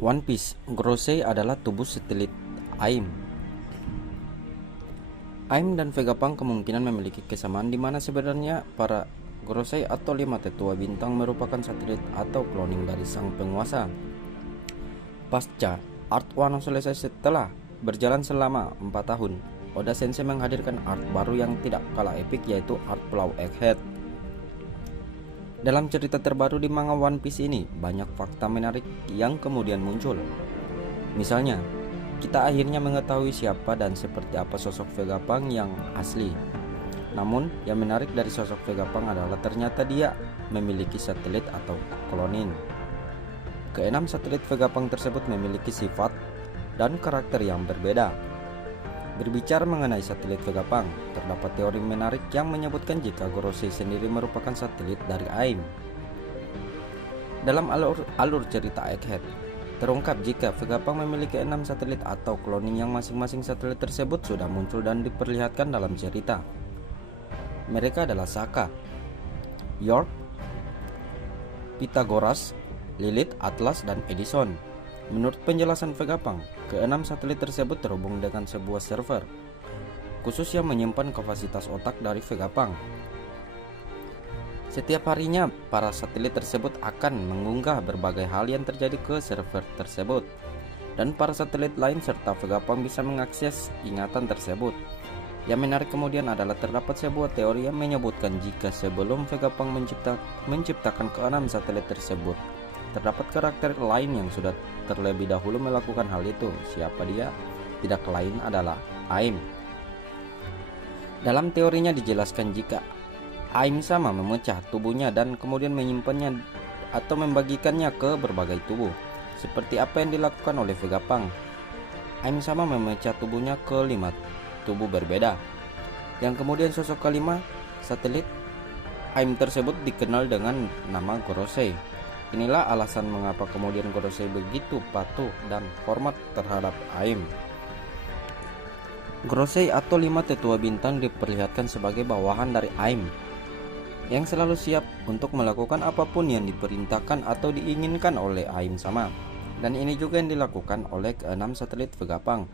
One Piece, Gorosei adalah tubuh satelit AIM. AIM dan Vegapunk kemungkinan memiliki kesamaan di mana sebenarnya para Gorosei atau 5 tetua bintang merupakan satelit atau cloning dari sang penguasa. Pasca Art Wano selesai setelah berjalan selama 4 tahun, Oda Sensei menghadirkan art baru yang tidak kalah epik, yaitu art Pulau Egghead. Dalam cerita terbaru di manga One Piece ini, banyak fakta menarik yang kemudian muncul. Misalnya, kita akhirnya mengetahui siapa dan seperti apa sosok Vegapunk yang asli. Namun, yang menarik dari sosok Vegapunk adalah ternyata dia memiliki satelit atau kloning. Keenam satelit Vegapunk tersebut memiliki sifat dan karakter yang berbeda. Berbicara mengenai satelit Vegapunk, terdapat teori menarik yang menyebutkan jika Gorosei sendiri merupakan satelit dari AIM. Dalam alur cerita Egghead, terungkap jika Vegapunk memiliki 6 satelit atau cloning yang masing-masing satelit tersebut sudah muncul dan diperlihatkan dalam cerita. Mereka adalah Sokka, York, Pythagoras, Lilith, Atlas, dan Edison. Menurut penjelasan Vegapunk, keenam satelit tersebut terhubung dengan sebuah server khusus yang menyimpan kapasitas otak dari Vegapunk. Setiap harinya, para satelit tersebut akan mengunggah berbagai hal yang terjadi ke server tersebut, dan para satelit lain serta Vegapunk bisa mengakses ingatan tersebut. Yang menarik kemudian adalah terdapat sebuah teori yang menyebutkan jika sebelum Vegapunk menciptakan keenam satelit tersebut, terdapat karakter lain yang sudah terlebih dahulu melakukan hal itu. Siapa dia? Tidak lain adalah AIM. Dalam teorinya dijelaskan jika AIM sama memecah tubuhnya dan kemudian menyimpannya atau membagikannya ke berbagai tubuh, seperti apa yang dilakukan oleh Vegapunk. AIM sama memecah tubuhnya ke 5 tubuh berbeda, yang kemudian sosok kelima satelit AIM tersebut dikenal dengan nama Gorosei. Inilah alasan mengapa kemudian Gorosei begitu patuh dan hormat terhadap AIM. Gorosei atau 5 tetua bintang diperlihatkan sebagai bawahan dari AIM yang selalu siap untuk melakukan apapun yang diperintahkan atau diinginkan oleh AIM sama. Dan ini juga yang dilakukan oleh keenam satelit Vegapunk,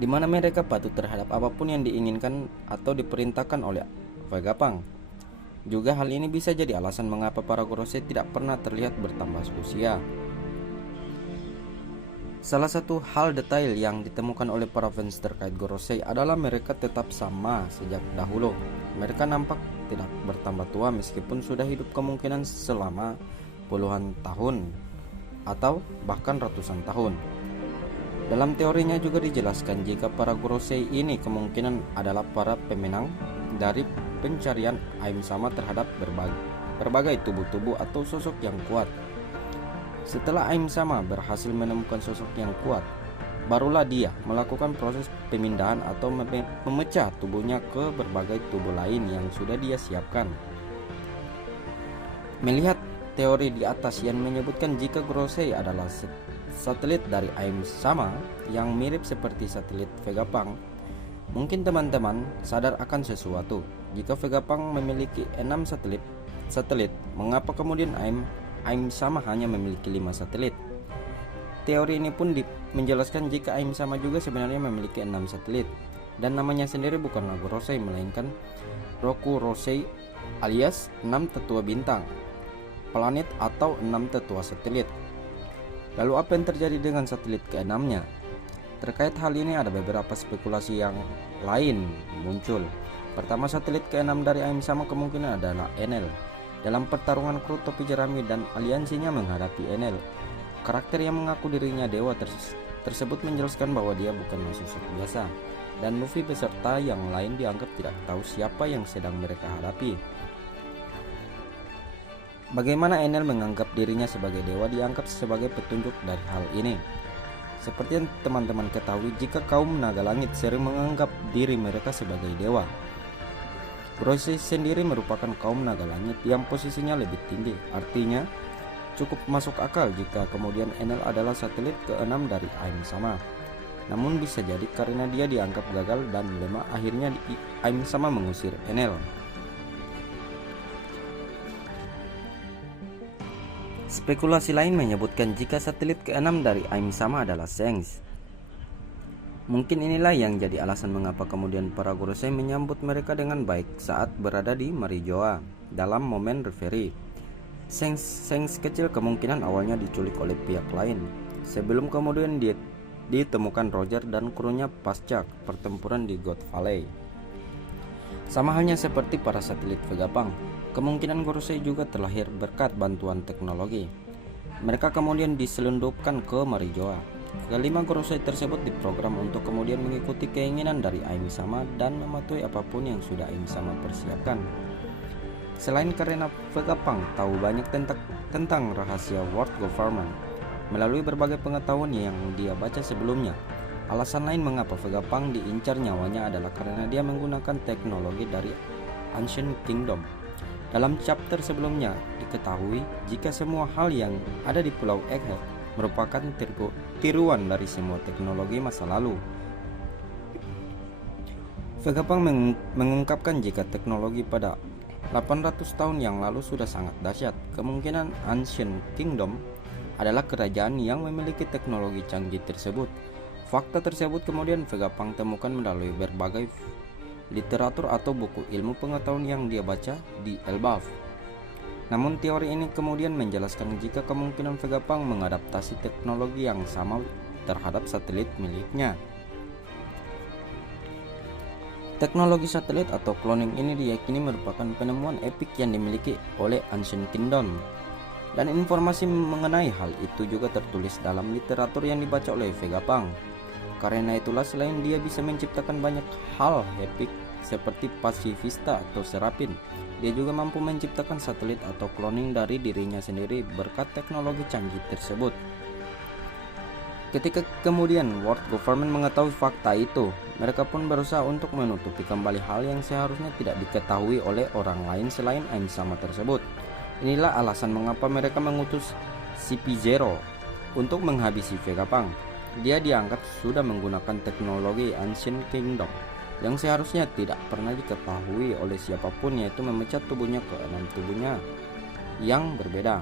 di mana mereka patuh terhadap apapun yang diinginkan atau diperintahkan oleh Vegapunk. Juga hal ini bisa jadi alasan mengapa para Gorosei tidak pernah terlihat bertambah usia. Salah satu hal detail yang ditemukan oleh para fans terkait Gorosei adalah mereka tetap sama sejak dahulu. Mereka nampak tidak bertambah tua meskipun sudah hidup kemungkinan selama puluhan tahun atau bahkan ratusan tahun. Dalam teorinya juga dijelaskan jika para Gorosei ini kemungkinan adalah para pemenang dari pencarian AIM sama terhadap berbagai tubuh-tubuh atau sosok yang kuat. Setelah AIM sama berhasil menemukan sosok yang kuat, barulah dia melakukan proses pemindahan atau memecah tubuhnya ke berbagai tubuh lain yang sudah dia siapkan. Melihat teori di atas yang menyebutkan jika Gorosei adalah satelit dari AIM sama yang mirip seperti satelit Vegapunk, mungkin teman-teman sadar akan sesuatu. Jika Vegapunk memiliki 6 satelit, mengapa kemudian AIM sama hanya memiliki 5 satelit? Teori ini pun menjelaskan jika AIM sama juga sebenarnya memiliki 6 satelit, dan namanya sendiri bukanlah Gorosei melainkan Rokurosei alias 6 tetua bintang, planet atau 6 tetua satelit. Lalu apa yang terjadi dengan satelit keenamnya? Terkait hal ini ada beberapa spekulasi yang lain muncul. Pertama, satelit keenam dari AIM sama kemungkinan adalah Enel. Dalam pertarungan kru topi jerami dan aliansinya menghadapi Enel, karakter yang mengaku dirinya dewa tersebut menjelaskan bahwa dia bukanlah sosok biasa, dan Luffy beserta yang lain dianggap tidak tahu siapa yang sedang mereka hadapi. Bagaimana Enel menganggap dirinya sebagai dewa dianggap sebagai petunjuk dari hal ini. Seperti yang teman-teman ketahui, jika kaum naga langit sering menganggap diri mereka sebagai dewa, Gorosei sendiri merupakan kaum naga langit yang posisinya lebih tinggi. Artinya, cukup masuk akal jika kemudian Enel adalah satelit ke-6 dari AIM sama. Namun bisa jadi karena dia dianggap gagal dan lemah, akhirnya AIM sama mengusir Enel. Spekulasi lain menyebutkan jika satelit ke-6 dari AIM sama adalah Sengs. Mungkin inilah yang jadi alasan mengapa kemudian para Gorosei menyambut mereka dengan baik saat berada di Marijoa dalam momen reverie. Sengs kecil kemungkinan awalnya diculik oleh pihak lain, sebelum kemudian ditemukan Roger dan krunya pasca pertempuran di God Valley. Sama halnya seperti para satelit Vegapunk, kemungkinan Gorosei juga terlahir berkat bantuan teknologi. Mereka kemudian diselundupkan ke Marijoa. Kelima Gorosei tersebut diprogram untuk kemudian mengikuti keinginan dari AIM sama dan mematuhi apapun yang sudah AIM sama persiapkan. Selain karena Vegapunk tahu banyak tentang rahasia World Government melalui berbagai pengetahuan yang dia baca sebelumnya, alasan lain mengapa Vegapunk diincar nyawanya adalah karena dia menggunakan teknologi dari Ancient Kingdom. Dalam chapter sebelumnya diketahui jika semua hal yang ada di Pulau Egghead merupakan tiruan dari semua teknologi masa lalu. Vegapunk mengungkapkan jika teknologi pada 800 tahun yang lalu sudah sangat dahsyat. Kemungkinan Ancient Kingdom adalah kerajaan yang memiliki teknologi canggih tersebut. Fakta tersebut kemudian Vegapunk temukan melalui berbagai literatur atau buku ilmu pengetahuan yang dia baca di Elbaf. Namun teori ini kemudian menjelaskan jika kemungkinan Vegapunk mengadaptasi teknologi yang sama terhadap satelit miliknya. Teknologi satelit atau cloning ini diyakini merupakan penemuan epik yang dimiliki oleh Ancient Kingdom. Dan informasi mengenai hal itu juga tertulis dalam literatur yang dibaca oleh Vegapunk. Karena itulah selain dia bisa menciptakan banyak hal epik seperti Pacifista atau Serapin, dia juga mampu menciptakan satelit atau cloning dari dirinya sendiri berkat teknologi canggih tersebut. Ketika kemudian World Government mengetahui fakta itu, mereka pun berusaha untuk menutupi kembali hal yang seharusnya tidak diketahui oleh orang lain selain AIM sama tersebut. Inilah alasan mengapa mereka mengutus CP0 untuk menghabisi Vegapunk. Dia dianggap sudah menggunakan teknologi Ancient Kingdom yang seharusnya tidak pernah diketahui oleh siapapun, yaitu memecah tubuhnya ke 6 tubuhnya yang berbeda.